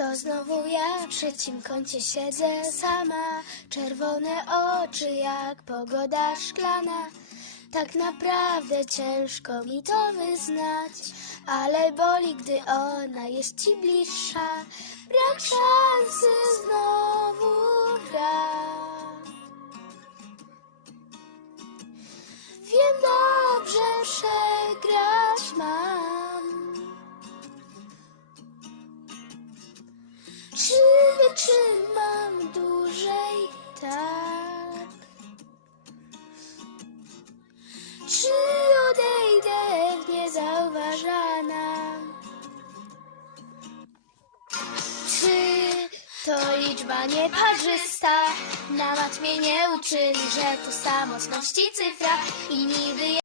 To znowu ja w trzecim kącie siedzę sama, czerwone oczy jak pogoda szklana. Tak naprawdę ciężko mi to wyznać, ale boli, gdy ona jest ci bliższa. Brak szansy Czy wytrzymam dłużej tak? Czy odejdę niezauważana? Czy to liczba nieparzysta? Na matmie nie uczyli, że to samotności cyfra i niby